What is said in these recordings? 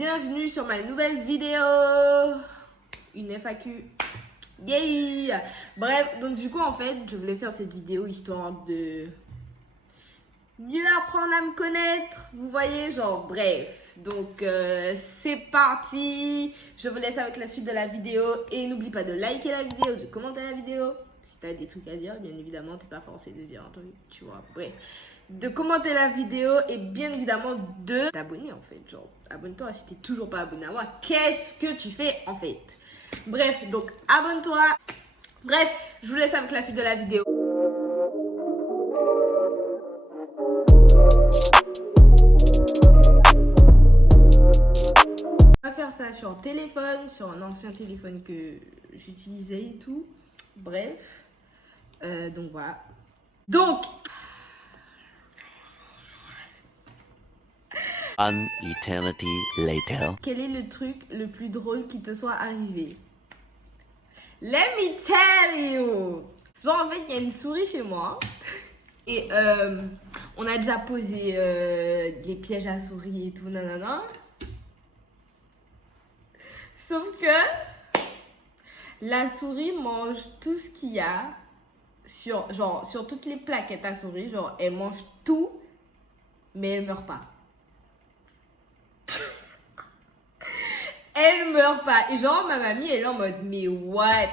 bienvenue sur ma nouvelle vidéo. Une FAQ. Yay! Bref, donc du coup en fait, je voulais faire cette vidéo histoire de mieux apprendre à me connaître. Vous voyez, genre bref. Donc c'est parti. Je vous laisse avec la suite de la vidéo. Et n'oublie pas de liker la vidéo, de commenter la vidéo. Si t'as des trucs à dire, bien évidemment, t'es pas forcé de dire un truc, tu vois. Bref. De commenter la vidéo et bien évidemment de t'abonner en fait. Genre, abonne-toi si t'es toujours pas abonné à moi. Qu'est-ce que tu fais en fait? Bref, donc abonne-toi. Bref, je vous laisse avec la suite de la vidéo. On va faire ça sur téléphone, sur un ancien téléphone que j'utilisais et tout. Bref, donc voilà. Donc, An eternity later. quel est le truc le plus drôle qui te soit arrivé? Let me tell you! Genre, en fait, il y a une souris chez moi. Et on a déjà posé les pièges à souris et tout, nanana. Sauf que la souris mange tout ce qu'il y a sur toutes les plaquettes à souris. Genre, elle mange tout, mais elle meurt pas. Elle meurt pas. Et genre, ma mamie, elle est en mode, mais what?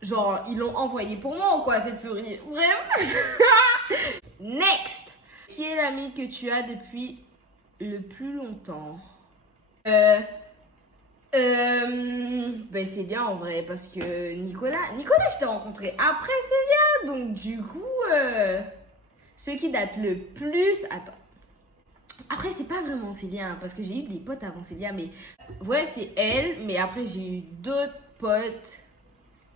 Genre, ils l'ont envoyé pour moi ou quoi, cette souris? Bref. Next. Qui est l'ami que tu as depuis le plus longtemps? Ben c'est bien en vrai, parce que Nicolas, je t'ai rencontré après Célia. Donc, du coup, ce qui date le plus... Attends. Après, c'est pas vraiment Célia, hein, parce que j'ai eu des potes avant Célia, mais ouais, c'est elle. Mais après, j'ai eu d'autres potes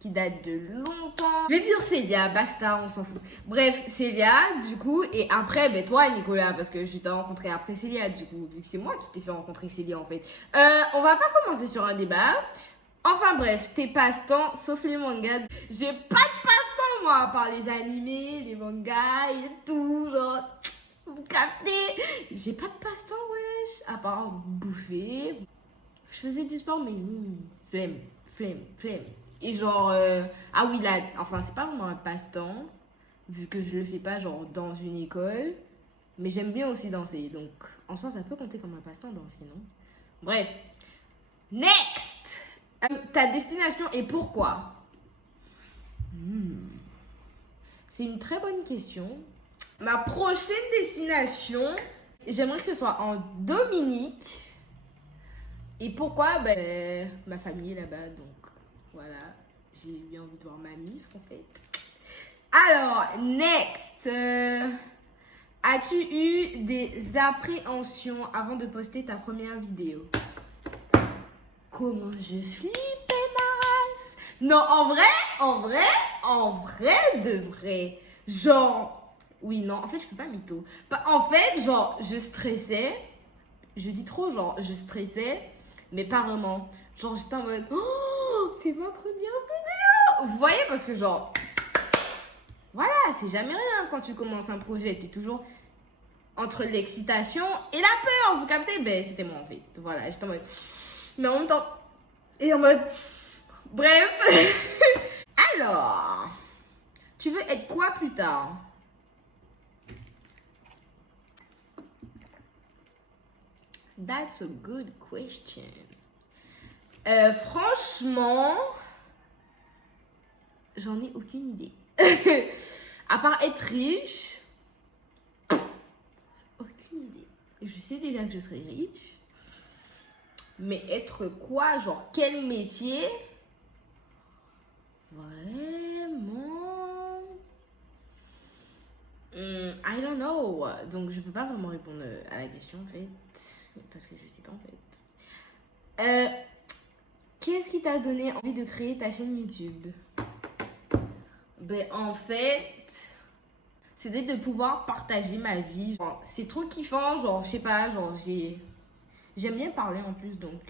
qui datent de longtemps. Je vais dire Célia, basta, on s'en fout. Bref, Célia, du coup, et après, ben toi, Nicolas, parce que je t'ai rencontré après Célia, du coup, vu que c'est moi qui t'ai fait rencontrer Célia, en fait. On va pas commencer sur un débat. Enfin bref, tes passe-temps, sauf les mangas. J'ai pas de passe-temps, moi, à part les animés, les mangas et tout, genre... Vous captez? J'ai pas de passe-temps, wesh. À part bouffer. Je faisais du sport, mais flemme. Et genre, ah oui, là, enfin, c'est pas vraiment un passe-temps, vu que je le fais pas, genre, dans une école. Mais j'aime bien aussi danser. Donc, en soi, ça peut compter comme un passe-temps, danser, non? Bref. Next! Ta destination et pourquoi? C'est une très bonne question. Ma prochaine destination, j'aimerais que ce soit en Dominique. Et pourquoi? Ben, ma famille est là-bas, donc voilà. J'ai eu envie de voir ma mif, en fait. Alors, next. As-tu eu des appréhensions avant de poster ta première vidéo? Comment je flippais ma race? Non, en vrai de vrai. Genre... Oui, non, en fait, je peux pas mytho. En fait, genre, je stressais. Je dis trop, genre, je stressais, mais pas vraiment. Genre, j'étais en mode, oh, c'est ma première vidéo. Vous voyez, parce que, genre, voilà, c'est jamais rien quand tu commences un projet. T'es toujours entre l'excitation et la peur. Vous captez? Ben, c'était moi, en fait. Voilà, j'étais en mode, mais en même temps, et en mode, bref. Alors, tu veux être quoi plus tard? That's a good question. Franchement, j'en ai aucune idée. À part être riche, aucune idée. Je sais déjà que je serai riche. Mais être quoi? Genre, quel métier? Vraiment? I don't know. Donc, je peux pas vraiment répondre à la question, en fait. Parce que je sais pas, en fait. Qu'est-ce qui t'a donné envie de créer ta chaîne YouTube? Ben, en fait, c'était de pouvoir partager ma vie. Genre, c'est trop kiffant. Genre, je sais pas, genre, j'aime bien parler en plus, donc...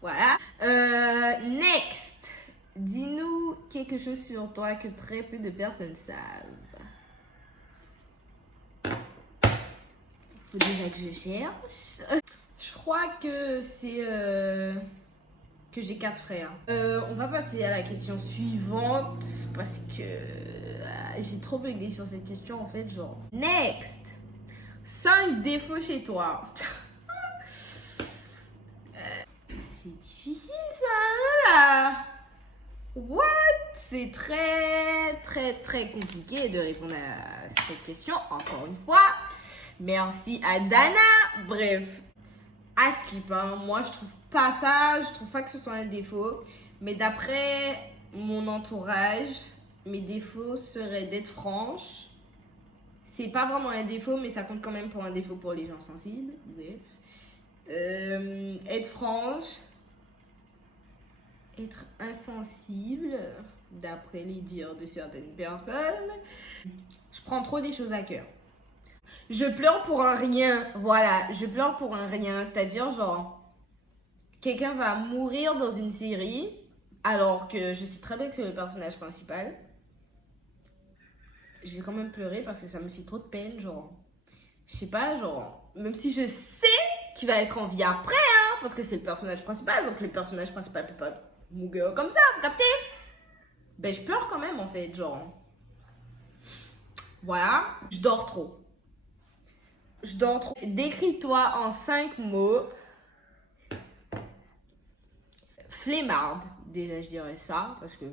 voilà. Next. Dis-nous quelque chose sur toi que très peu de personnes savent. Faut déjà que je cherche. Je crois que c'est que j'ai 4 frères. On va passer à la question suivante parce que j'ai trop bugué sur cette question en fait. Genre, next, 5 défauts chez toi. C'est difficile ça, là. What? C'est très compliqué de répondre à cette question. Encore une fois, merci à Dana. Bref, à skip, hein. Moi je trouve pas ça, je trouve pas que ce soit un défaut. Mais d'après mon entourage, mes défauts seraient d'être franche. C'est pas vraiment un défaut, mais ça compte quand même pour un défaut pour les gens sensibles. Bref. Être franche, être insensible, d'après les dires de certaines personnes. Je prends trop des choses à cœur. Je pleure pour un rien. Voilà, je pleure pour un rien. C'est-à-dire, genre, quelqu'un va mourir dans une série, alors que je sais très bien que c'est le personnage principal. Je vais quand même pleurer parce que ça me fait trop de peine, genre. Je sais pas, genre, même si je sais qu'il va être en vie après, hein, parce que c'est le personnage principal, donc le personnage principal peut pas mourir comme ça, vous captez? Ben, je pleure quand même, en fait, genre. Voilà, je dors trop. Je dors trop. Décris-toi en 5 mots. Flemmarde, déjà je dirais ça, parce que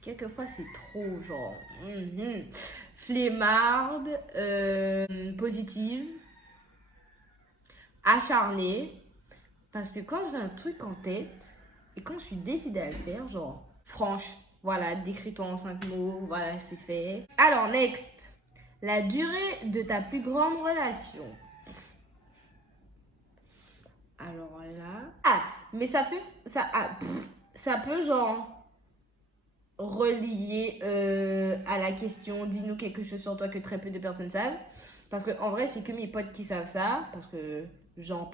quelquefois c'est trop, genre. Flemmarde, positive, acharnée, parce que quand j'ai un truc en tête, et quand je suis décidée à le faire, genre, franche, voilà, décris-toi en 5 mots, voilà, c'est fait. Alors, next, la durée de ta plus grande relation. Alors là... mais ça fait... Ça peut, genre, relier à la question « Dis-nous quelque chose sur toi que très peu de personnes savent ». Parce qu'en vrai, c'est que mes potes qui savent ça, parce que j'en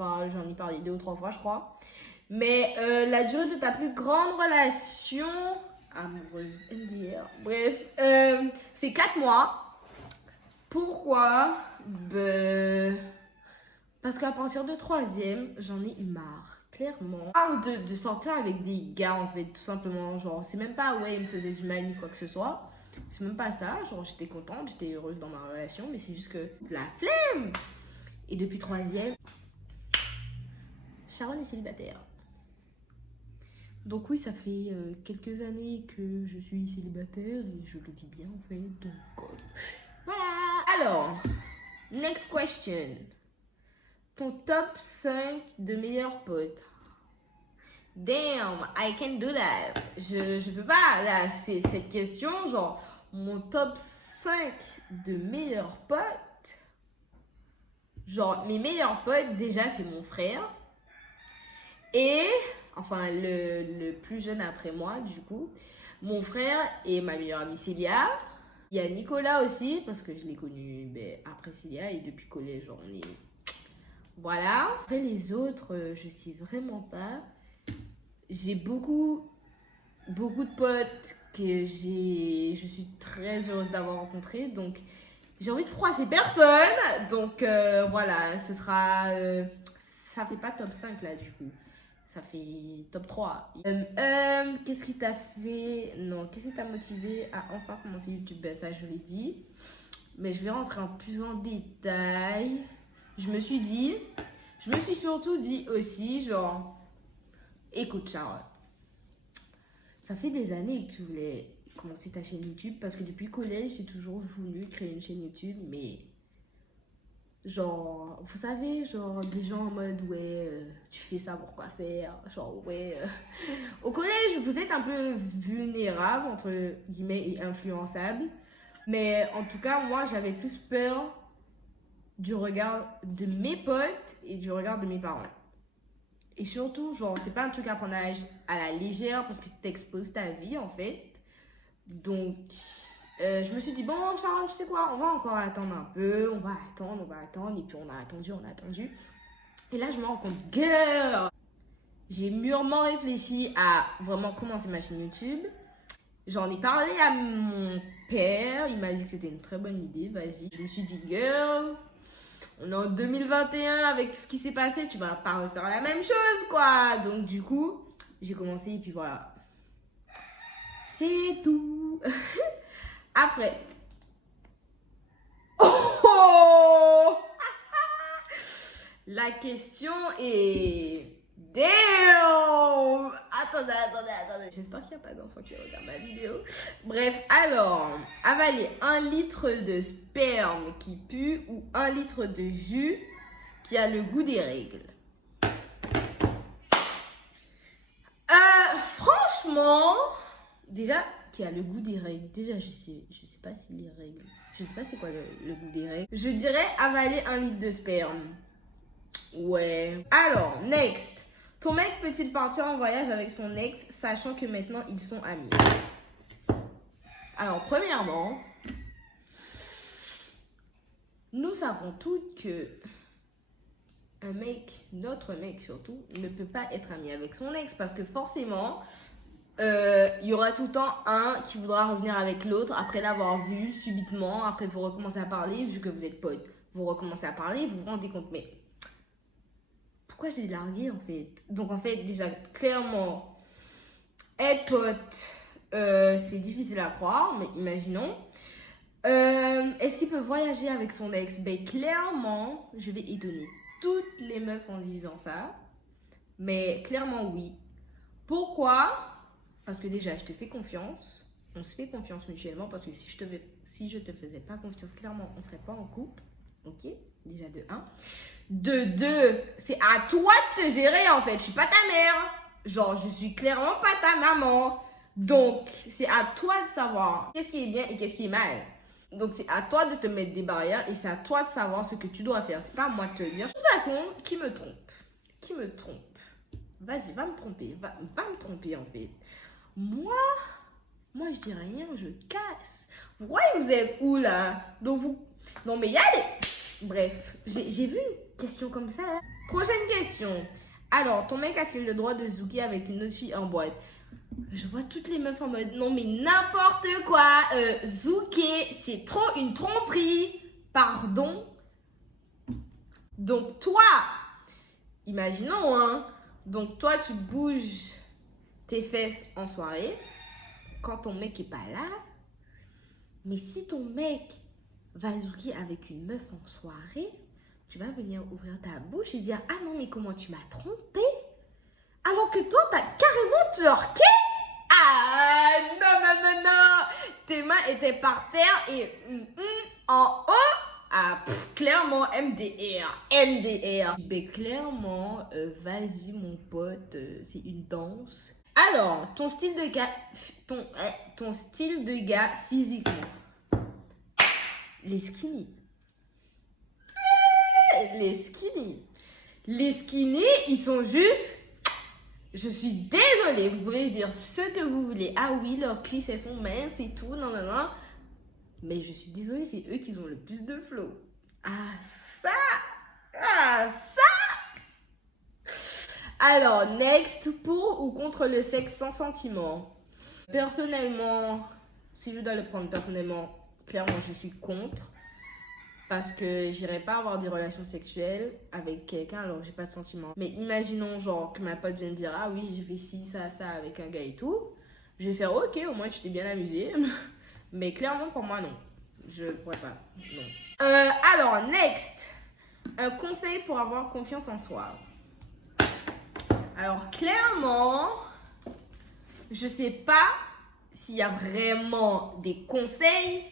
ai parlé 2 ou 3 fois, je crois. Mais la durée de ta plus grande relation amoureuse, MDR, bref, c'est 4 mois. Pourquoi? Parce qu'à partir de 3e, j'en ai eu marre, clairement. Marre de sortir avec des gars, en fait, tout simplement. Genre, c'est même pas, ouais, ils me faisaient du mal ni quoi que ce soit. C'est même pas ça. Genre, j'étais contente, j'étais heureuse dans ma relation, mais c'est juste que la flemme. Et depuis 3e, Sharon est célibataire. Donc oui, ça fait quelques années que je suis célibataire et je le vis bien, en fait. Donc, voilà. Alors, next question. Ton top 5 de meilleurs potes. Damn, I can do that. Je peux pas, là, c'est cette question, genre, mon top 5 de meilleurs potes. Genre, mes meilleurs potes, déjà, c'est mon frère. Et, enfin, le plus jeune après moi, du coup, mon frère et ma meilleure amie Célia. Il y a Nicolas aussi, parce que je l'ai connu après Célia et depuis collège, on est... Voilà. Après les autres, je sais vraiment pas. J'ai beaucoup de potes que je suis très heureuse d'avoir rencontrés. Donc, j'ai envie de froisser personne. Donc, voilà, ce sera... ça fait pas top 5 là, du coup. Ça fait top 3. Qu'est-ce qui t'a fait... Non, qu'est-ce qui t'a motivé à enfin commencer YouTube? Ben, ça, je l'ai dit. Mais je vais rentrer en plus en détail. Je me suis surtout dit aussi, genre, écoute Charlotte, ça fait des années que tu voulais commencer ta chaîne YouTube parce que depuis le collège, j'ai toujours voulu créer une chaîne YouTube, mais genre, vous savez, genre, des gens en mode, ouais, tu fais ça pour quoi faire? Genre, ouais, au collège, vous êtes un peu vulnérable, entre guillemets, et influençable, mais en tout cas, moi, j'avais plus peur du regard de mes potes et du regard de mes parents. Et surtout, genre, c'est pas un truc à prendre à la légère parce que tu t'exposes ta vie, en fait. Donc, je me suis dit, bon, Charles, tu sais quoi, on va encore attendre un peu, on va attendre. Et puis, on a attendu. Et là, je me rends compte, girl, j'ai mûrement réfléchi à vraiment commencer ma chaîne YouTube. J'en ai parlé à mon père, il m'a dit que c'était une très bonne idée, vas-y. Je me suis dit, girl, on est en 2021 avec tout ce qui s'est passé, tu vas pas refaire la même chose, quoi. Donc, du coup, j'ai commencé et puis voilà. C'est tout. Après. Oh! La question est... Damn! Attendez. J'espère qu'il n'y a pas d'enfant qui regarde ma vidéo. Bref, alors, avaler 1 litre de sperme qui pue ou 1 litre de jus qui a le goût des règles. Franchement, déjà, qui a le goût des règles. Déjà, je sais pas si les règles... Je sais pas c'est quoi le goût des règles. Je dirais avaler 1 litre de sperme. Ouais. Alors, next. Ton mec peut-il partir en voyage avec son ex, sachant que maintenant ils sont amis? Alors, premièrement, nous savons toutes que un mec, notre mec surtout, ne peut pas être ami avec son ex parce que forcément, il y aura tout le temps un qui voudra revenir avec l'autre après l'avoir vu subitement. Après, vous recommencez à parler, vu que vous êtes potes. Vous recommencez à parler, vous vous rendez compte, mais pourquoi j'ai largué en fait? Donc en fait, déjà, clairement, être pote, c'est difficile à croire, mais imaginons. Est-ce qu'il peut voyager avec son ex? Ben clairement, je vais étonner toutes les meufs en disant ça. Mais clairement, oui. Pourquoi? Parce que déjà, je te fais confiance. On se fait confiance mutuellement. Parce que si je te faisais pas confiance, clairement, on serait pas en couple. Ok? Déjà de 1. De 2, c'est à toi de te gérer en fait. Je suis pas ta mère. Genre, je suis clairement pas ta maman. Donc, c'est à toi de savoir qu'est-ce qui est bien et qu'est-ce qui est mal. Donc, c'est à toi de te mettre des barrières et c'est à toi de savoir ce que tu dois faire. C'est pas à moi de te le dire. De toute façon, qui me trompe? Qui me trompe? Vas-y, va me tromper. Va me tromper en fait. Moi, je dis rien, je casse. Vous croyez que vous êtes où là? Donc, vous... Non, mais y allez. Bref, j'ai vu une question comme ça. Là. Prochaine question. Alors, ton mec a-t-il le droit de zouker avec une autre fille en boîte? Je vois toutes les meufs en mode non mais n'importe quoi. Zouker, c'est trop une tromperie. Pardon. Donc toi, imaginons hein. Donc toi tu bouges tes fesses en soirée quand ton mec est pas là. Mais si ton mec va zouker avec une meuf en soirée, tu vas venir ouvrir ta bouche et dire ah non mais comment tu m'as trompé alors que toi t'as carrément twerké. Ah non. Tes mains étaient par terre et en haut. Ah clairement MDR. Mais clairement vas-y mon pote, c'est une danse. Alors ton style de gars physiquement. Les skinny. Les skinny, ils sont juste... Je suis désolée, vous pouvez dire ce que vous voulez. Ah oui, leurs cuisses, elles sont minces et tout, non. Mais je suis désolée, c'est eux qui ont le plus de flow. Ah ça. Alors, next, pour ou contre le sexe sans sentiment? Personnellement, si je dois le prendre personnellement, clairement, je suis contre. Parce que j'irai pas avoir des relations sexuelles avec quelqu'un alors que j'ai pas de sentiments. Mais imaginons genre que ma pote vient me dire ah oui j'ai fait ci, ça avec un gars et tout. Je vais faire ok au moins tu t'es bien amusé. Mais clairement pour moi non. Je pourrais pas. Non. Alors next. Un conseil pour avoir confiance en soi. Alors clairement, je sais pas s'il y a vraiment des conseils.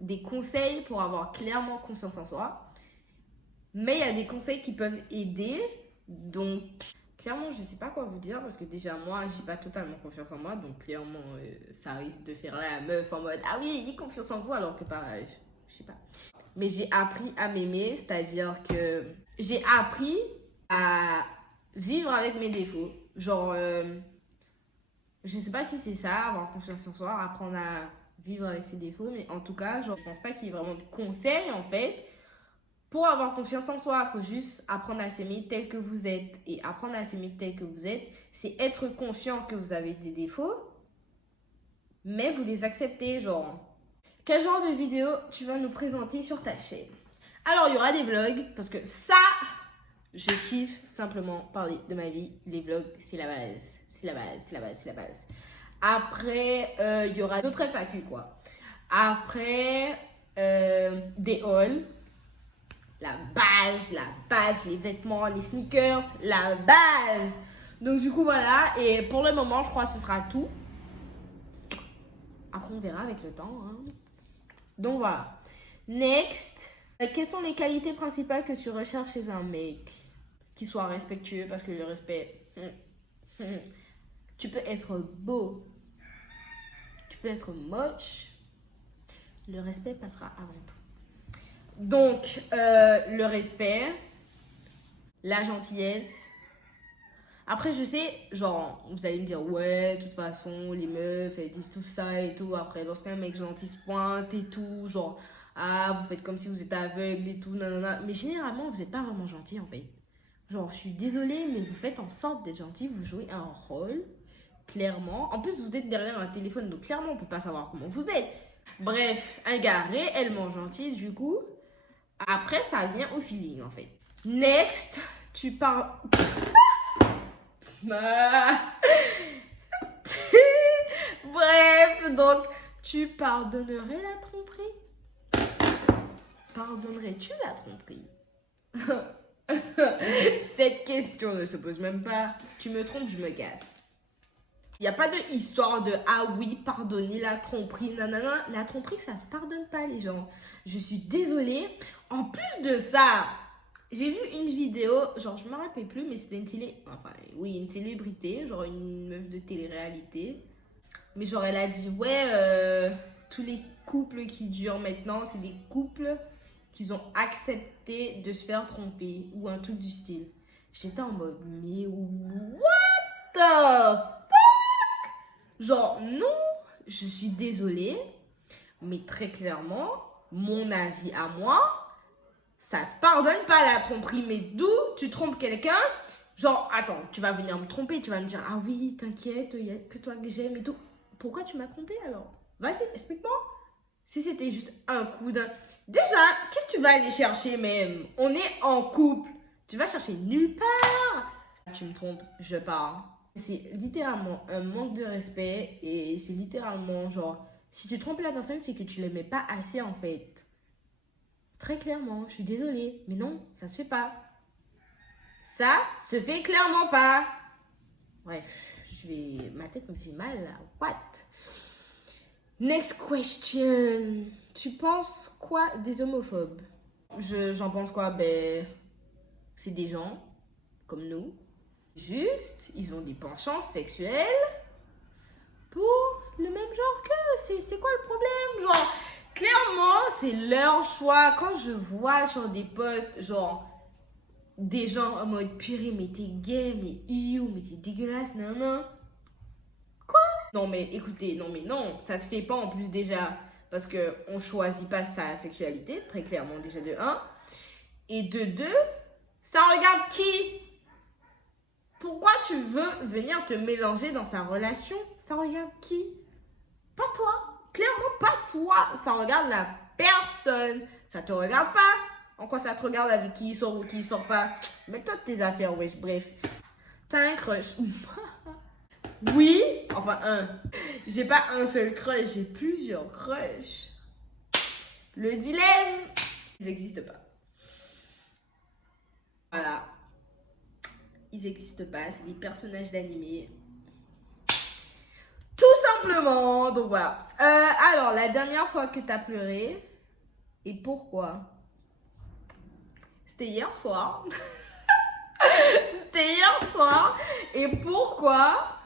Des conseils pour avoir clairement confiance en soi. Mais il y a des conseils qui peuvent aider. Donc, clairement, je ne sais pas quoi vous dire. Parce que déjà, moi, j'ai pas totalement confiance en moi. Donc, clairement, ça risque de faire la meuf en mode ah oui, il a confiance en vous. Alors que pas, je sais pas. Mais j'ai appris à m'aimer. C'est-à-dire que j'ai appris à vivre avec mes défauts. Genre, je sais pas si c'est ça, avoir confiance en soi, apprendre à vivre avec ses défauts, mais en tout cas, genre, je pense pas qu'il y ait vraiment de conseils en fait. Pour avoir confiance en soi, il faut juste apprendre à s'aimer tel que vous êtes. Et apprendre à s'aimer tel que vous êtes, c'est être conscient que vous avez des défauts, mais vous les acceptez, genre. Quel genre de vidéo tu vas nous présenter sur ta chaîne? Alors, il y aura des vlogs parce que ça, je kiffe simplement parler de ma vie. Les vlogs, c'est la base. C'est la base, c'est la base, c'est la base. Après, il y aura d'autres FAQ, quoi. Après, des hauls. La base, les vêtements, les sneakers, la base. Donc, du coup, voilà. Et pour le moment, je crois que ce sera tout. Après, on verra avec le temps. Hein. Donc, voilà. Next. Quelles sont les qualités principales que tu recherches chez un mec? Qui soit respectueux, parce que le respect... Tu peux être beau. Tu peux être moche. Le respect passera avant tout. Donc, le respect, la gentillesse. Après, je sais, genre, vous allez me dire, ouais, de toute façon, les meufs, elles disent tout ça et tout. Après, lorsqu'un mec gentil se pointe et tout, genre, ah, vous faites comme si vous êtes aveugle et tout, nanana. Mais généralement, vous n'êtes pas vraiment gentil, en fait. Genre, je suis désolée, mais vous faites en sorte d'être gentil, vous jouez un rôle, clairement. En plus, vous êtes derrière un téléphone, donc clairement, on ne peut pas savoir comment vous êtes. Bref, un gars réellement gentil, du coup... Après, ça vient au feeling, en fait. Next, tu parles... Bref, donc, tu pardonnerais la tromperie? Pardonnerais-tu la tromperie? Cette question ne se pose même pas. Tu me trompes, je me casse. Il n'y a pas de histoire de « Ah oui, pardonner la tromperie, nanana ». La tromperie, ça se pardonne pas, les gens. Je suis désolée. En plus de ça, j'ai vu une vidéo, genre je me rappelle plus, mais c'était une célébrité, genre une meuf de télé-réalité. Mais genre elle a dit, ouais, tous les couples qui durent maintenant, c'est des couples qui ont accepté de se faire tromper ou un truc du style. J'étais en mode, mais what the fuck? Genre, non, je suis désolée, mais très clairement, mon avis à moi, ça se pardonne pas la tromperie. Mais d'où tu trompes quelqu'un? Genre, attends, tu vas venir me tromper, tu vas me dire, ah oui, t'inquiète, il y a que toi que j'aime et tout. Pourquoi tu m'as trompé alors? Vas-y, explique-moi. Si c'était juste un coup d'un... Déjà, qu'est-ce que tu vas aller chercher même? On est en couple. Tu vas chercher nulle part. Tu me trompes, je pars. C'est littéralement un manque de respect et c'est littéralement genre, si tu trompes la personne, c'est que tu l'aimais pas assez en fait. Très clairement, je suis désolée, mais non, ça se fait pas. Ça se fait clairement pas. Bref, ma tête me fait mal là. What? Next question. Tu penses quoi des homophobes? J'en pense quoi? Ben, c'est des gens comme nous. Juste, ils ont des penchants sexuels pour le même genre qu'eux. C'est quoi le problème? Genre, clairement, c'est leur choix. Quand je vois sur des posts, genre, des gens en mode purée, mais t'es gay, mais mais t'es dégueulasse, non, non. Quoi? Non, mais écoutez, non, mais non, ça se fait pas en plus déjà. Parce qu'on choisit pas sa sexualité, très clairement, déjà de 1. Et de 2, ça regarde qui? Pourquoi tu veux venir te mélanger dans sa relation? Ça regarde qui? Pas toi. Clairement pas toi. Ça regarde la personne. Ça te regarde pas. En quoi ça te regarde avec qui il sort ou qui il sort pas? Mets-toi de tes affaires, wesh. Bref. T'as un crush. Oui. Enfin, un. J'ai pas un seul crush. J'ai plusieurs crushs. Le dilemme. Ils n'existent pas. Voilà. Ils n'existent pas, c'est des personnages d'animé. Tout simplement. Donc voilà. Alors, la dernière fois que tu as pleuré, et pourquoi? C'était hier soir. C'était hier soir. Et pourquoi?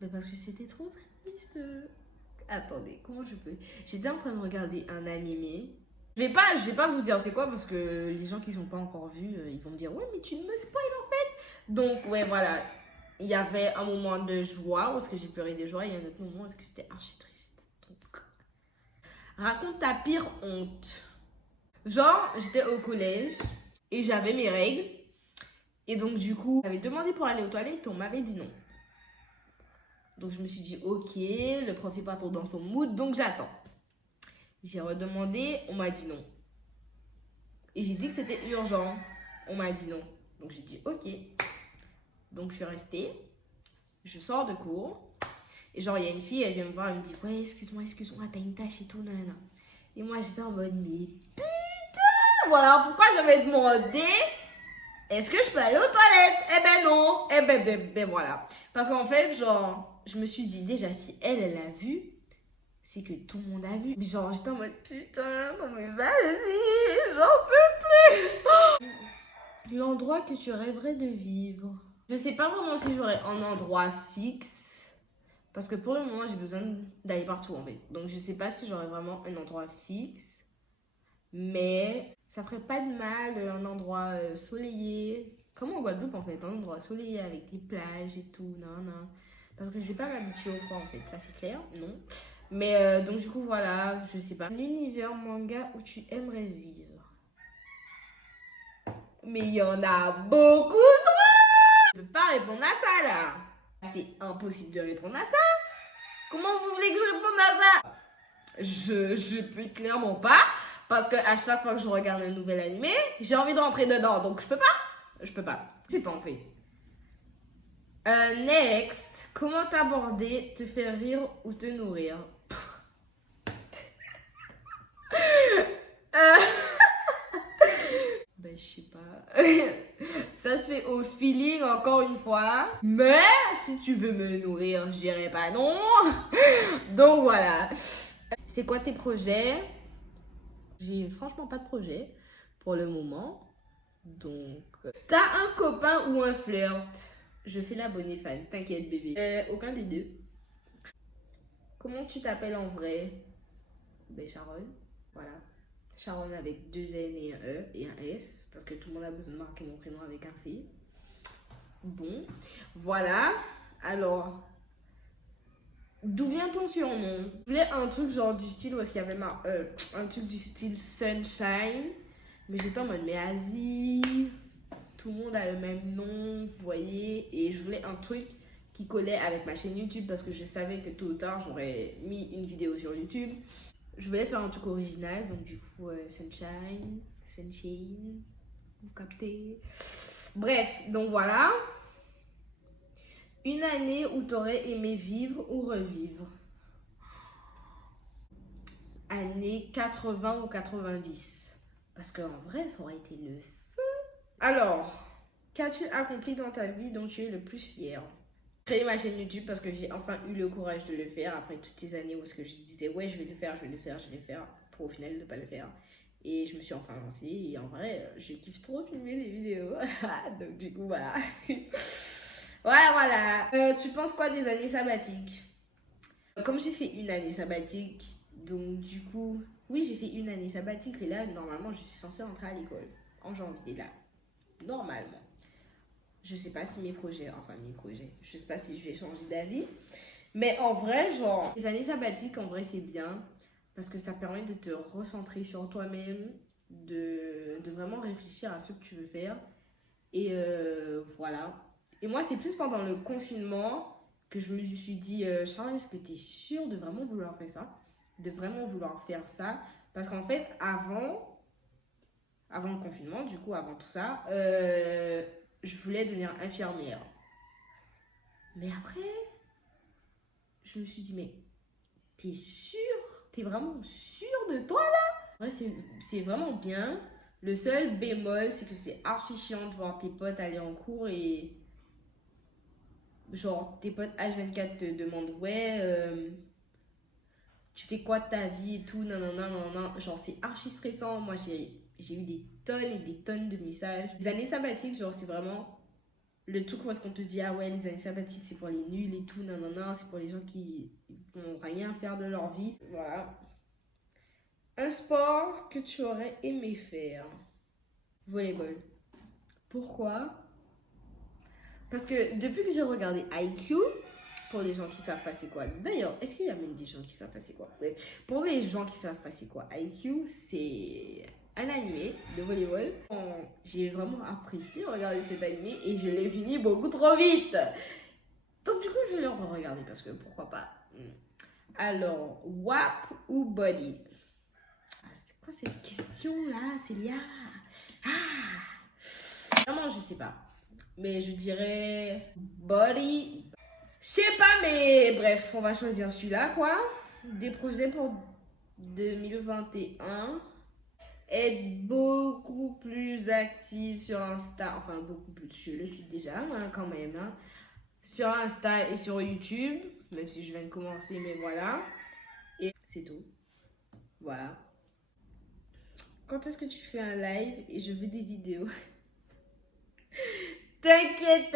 Mais parce que c'était trop triste. Attendez, comment je peux... J'étais en train de regarder un animé. Je vais pas vous dire c'est quoi parce que les gens qui sont pas encore vus, ils vont me dire ouais mais tu me spoil en fait. Donc ouais voilà, il y avait un moment de joie où est-ce que j'ai pleuré de joie et un autre moment où est-ce que c'était archi triste. Donc raconte ta pire honte. Genre j'étais au collège et j'avais mes règles et donc du coup j'avais demandé pour aller aux toilettes et on m'avait dit non. Donc je me suis dit ok, le prof est pas trop dans son mood donc j'attends. J'ai redemandé, on m'a dit non. Et j'ai dit que c'était urgent. On m'a dit non. Donc j'ai dit ok. Donc je suis restée. Je sors de cours. Et genre, il y a une fille, elle vient me voir, elle me dit ouais, excuse-moi, t'as une tâche et tout, nanana. Et moi, j'étais en mode, mais putain, voilà pourquoi j'avais demandé est-ce que je peux aller aux toilettes? Eh ben non. Ben voilà. Parce qu'en fait, genre, je me suis dit déjà, si elle a vu, c'est que tout le monde a vu. Genre, j'étais en mode putain, non mais vas-y, j'en peux plus. L'endroit que tu rêverais de vivre. Je sais pas vraiment si j'aurais un endroit fixe. Parce que pour le moment, j'ai besoin d'aller partout en fait. Donc, je sais pas si j'aurais vraiment un endroit fixe. Mais ça ferait pas de mal, un endroit soleillé. Comme en Guadeloupe en fait, un endroit soleillé avec des plages et tout. Non, non. Parce que je vais pas m'habituer au froid en fait, ça c'est clair, non. Mais donc du coup, voilà, je sais pas. L'univers manga où tu aimerais vivre. Mais il y en a beaucoup trop. Je peux pas répondre à ça là. C'est impossible de répondre à ça. Comment vous voulez que je réponde à ça? Je peux clairement pas. Parce que à chaque fois que je regarde un nouvel animé, j'ai envie de rentrer dedans. Donc je peux pas. C'est pas en fait. Next. Comment t'aborder, te faire rire ou te nourrir? Ben, je sais pas. Ça se fait au feeling, encore une fois. Mais si tu veux me nourrir, je dirais pas non. Donc voilà. C'est quoi tes projets? J'ai franchement pas de projet pour le moment. Donc, t'as un copain ou un flirt? Je fais la bonne fan, t'inquiète bébé. Aucun des deux. Comment tu t'appelles en vrai? Ben Sharon, voilà. Sharon avec 2 N et un E et un S. Parce que tout le monde a besoin de marquer mon prénom avec un C. Bon, voilà. Alors, d'où vient ton surnom? Je voulais un truc genre du style où est-ce qu'il y avait un truc du style Sunshine. Mais j'étais en mode, mais Asie, tout le monde a le même nom, vous voyez. Et je voulais un truc qui collait avec ma chaîne YouTube parce que je savais que tôt ou tard, j'aurais mis une vidéo sur YouTube. Je voulais faire un truc original, donc du coup, Sunshine, vous captez. Bref, donc voilà. Une année où t'aurais aimé vivre ou revivre? Année 80 ou 90. Parce qu'en vrai, ça aurait été le feu. Alors, qu'as-tu accompli dans ta vie dont tu es le plus fier? J'ai créé ma chaîne YouTube parce que j'ai enfin eu le courage de le faire après toutes ces années où ce que je disais ouais je vais le faire pour au final ne pas le faire. Et je me suis enfin lancée et en vrai je kiffe trop filmer des vidéos. Donc du coup voilà. Voilà. Tu penses quoi des années sabbatiques? Comme j'ai fait une année sabbatique, donc du coup, oui j'ai fait une année sabbatique et là normalement je suis censée rentrer à l'école en janvier là. Normalement. Je sais pas si je sais pas si je vais changer d'avis. Mais en vrai, genre, les années sabbatiques, en vrai, c'est bien. Parce que ça permet de te recentrer sur toi-même, de vraiment réfléchir à ce que tu veux faire. Et voilà. Et moi, c'est plus pendant le confinement que je me suis dit, Charles, est-ce que tu es sûre de vraiment vouloir faire ça? De vraiment vouloir faire ça? Parce qu'en fait, avant le confinement, du coup, avant tout ça, je voulais devenir infirmière. Mais après, je me suis dit, mais t'es sûre? T'es vraiment sûre de toi là? Ouais, c'est vraiment bien. Le seul bémol, c'est que c'est archi chiant de voir tes potes aller en cours et genre tes potes H24 te demandent ouais, tu fais quoi de ta vie et tout, non. Genre c'est archi stressant. Moi j'ai eu des tonnes et des tonnes de messages. Les années sabbatiques, genre c'est vraiment le truc où est-ce qu'on te dit ah ouais les années sabbatiques c'est pour les nuls et tout, non, c'est pour les gens qui vont rien faire de leur vie. Voilà. Un sport que tu aurais aimé faire? Volleyball. Pourquoi? Parce que depuis que j'ai regardé IQ, pour les gens qui savent pas c'est quoi. D'ailleurs, est-ce qu'il y a même des gens qui savent pas c'est quoi? Ouais. Pour les gens qui savent pas c'est quoi, IQ, c'est un animé de volleyball. J'ai vraiment apprécié regarder cet animé et je l'ai fini beaucoup trop vite. Donc du coup, je vais le regarder parce que pourquoi pas. Alors, WAP ou Body? Ah, c'est quoi cette question là, Célia? Vraiment, je sais pas. Mais je dirais body. Je sais pas, mais bref, on va choisir celui-là, quoi. Des projets pour 2021. Être beaucoup plus active sur Insta. Enfin, beaucoup plus. Je le suis déjà, hein, quand même. Hein. Sur Insta et sur YouTube. Même si je viens de commencer, mais voilà. Et c'est tout. Voilà. Quand est-ce que tu fais un live et je veux des vidéos? T'inquiète.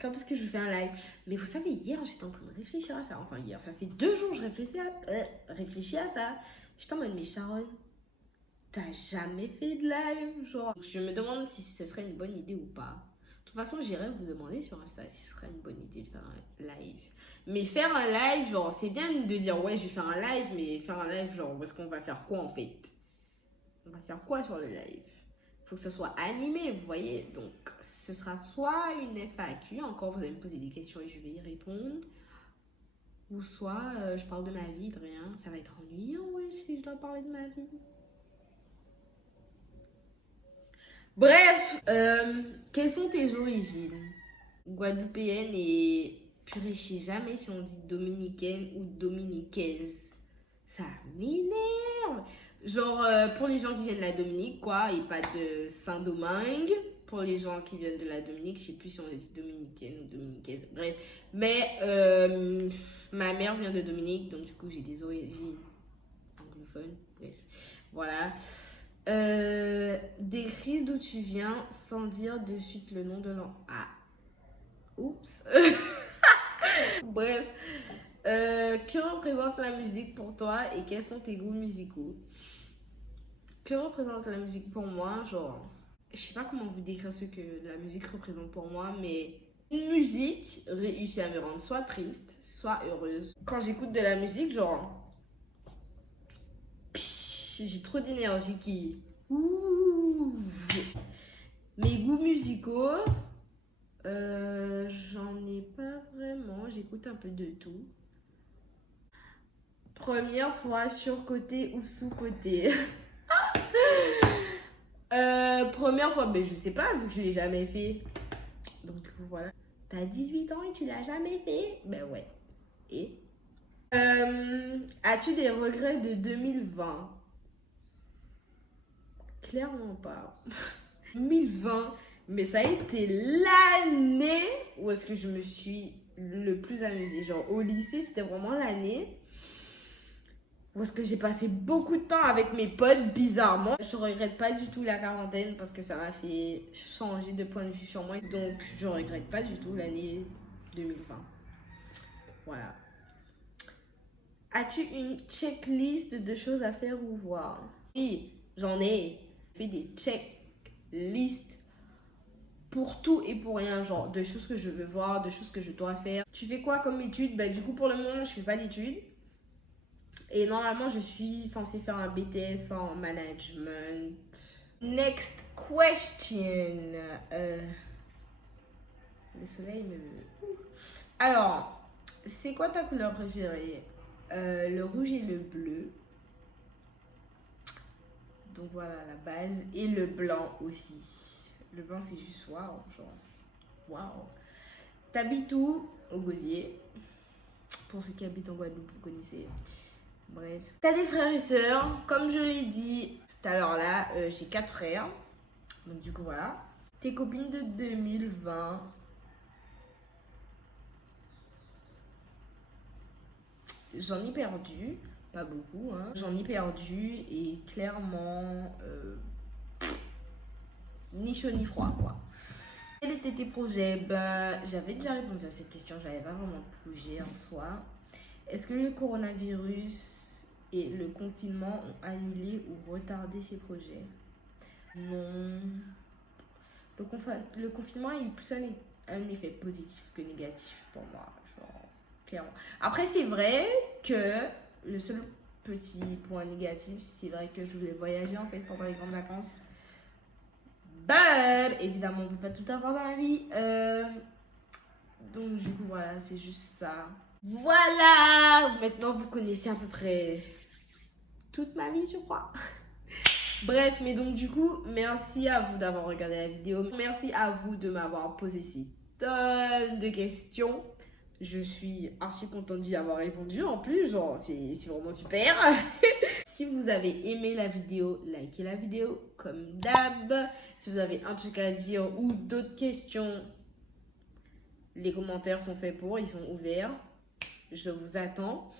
Quand est-ce que je fais un live? Mais vous savez, hier, j'étais en train de réfléchir à ça. Enfin, hier, ça fait 2 jours que je réfléchis à ça. J'étais en mode, mais Sharon, t'as jamais fait de live? Genre, je me demande si ce serait une bonne idée ou pas. De toute façon, j'irai vous demander sur Insta si ce serait une bonne idée de faire un live. Mais faire un live, genre, c'est bien de dire, ouais, je vais faire un live, mais faire un live, genre, où est-ce qu'on va faire quoi en fait? On va faire quoi sur le live? Faut que ce soit animé, vous voyez. Donc, ce sera soit une FAQ, encore vous allez me poser des questions et je vais y répondre. Ou soit je parle de ma vie, de rien. Ça va être ennuyant, ouais, si je dois parler de ma vie. Bref, quelles sont tes origines? Guadeloupéenne et purée, je sais jamais si on dit dominicaine ou dominicaise. Ça m'énerve. Genre, pour les gens qui viennent de la Dominique, quoi, et pas de Saint-Domingue. Pour les gens qui viennent de la Dominique, je sais plus si on dit dominicaine ou dominicaise. Bref. Mais ma mère vient de Dominique, donc du coup, j'ai des origines anglophones. Bref. Voilà. Décris d'où tu viens sans dire de suite le nom de l'an. Ah. Oups. Bref. Que représente la musique pour toi et quels sont tes goûts musicaux? Que représente la musique pour moi? Genre, je sais pas comment vous décrire ce que la musique représente pour moi, mais une musique réussit à me rendre soit triste, soit heureuse. Quand j'écoute de la musique, genre, j'ai trop d'énergie qui... Ouh. Mes goûts musicaux, j'en ai pas vraiment. J'écoute un peu de tout. Première fois sur-côté ou sous-côté? Première fois, mais je sais pas, vu que je l'ai jamais fait. Donc du coup, voilà. T'as 18 ans et tu l'as jamais fait? Ben ouais. Et as-tu des regrets de 2020? Clairement pas. 2020, mais ça a été l'année où est-ce que je me suis le plus amusée. Genre au lycée, c'était vraiment l'année parce que j'ai passé beaucoup de temps avec mes potes, bizarrement. Je regrette pas du tout la quarantaine parce que ça m'a fait changer de point de vue sur moi. Donc, je regrette pas du tout l'année 2020. Voilà. As-tu une checklist de choses à faire ou voir? Oui, j'en ai fait des checklists pour tout et pour rien. Genre, de choses que je veux voir, de choses que je dois faire. Tu fais quoi comme études? Bah, du coup, pour le moment, je fais pas d'études. Et normalement, je suis censée faire un BTS en management. Next question. Le soleil me... Alors, c'est quoi ta couleur préférée? Le rouge et le bleu. Donc voilà la base. Et le blanc aussi. Le blanc, c'est juste waouh. Genre, waouh. T'habites où? Au Gosier. Pour ceux qui habitent en Guadeloupe, vous connaissez. Bref. T'as des frères et sœurs. Comme je l'ai dit tout à l'heure là, j'ai 4 frères. Donc du coup voilà. Tes copines de 2020. J'en ai perdu. Pas beaucoup. Hein. J'en ai perdu et clairement... ni chaud ni froid quoi. Quels étaient tes projets? Ben, j'avais déjà répondu à cette question. J'avais pas vraiment de projet en soi. Est-ce que le coronavirus et le confinement ont annulé ou retardé ces projets? Non. Le confinement a eu plus un effet positif que négatif pour moi. Genre, clairement. Après, c'est vrai que le seul petit point négatif, c'est vrai que je voulais voyager en fait pendant les grandes vacances. But, évidemment, on ne peut pas tout avoir dans la vie. Donc, du coup, voilà, c'est juste ça. Voilà! Maintenant, vous connaissez à peu près toute ma vie, je crois. Bref, mais donc du coup, merci à vous d'avoir regardé la vidéo. Merci à vous de m'avoir posé ces tonnes de questions. Je suis archi contente d'y avoir répondu en plus, genre c'est vraiment super. Si vous avez aimé la vidéo, likez la vidéo comme d'hab. Si vous avez un truc à dire ou d'autres questions, les commentaires sont faits pour, ils sont ouverts. Je vous attends.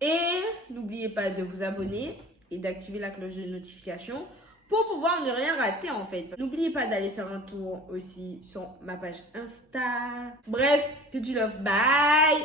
Et n'oubliez pas de vous abonner et d'activer la cloche de notification pour pouvoir ne rien rater en fait. N'oubliez pas d'aller faire un tour aussi sur ma page Insta. Bref, que du love, bye!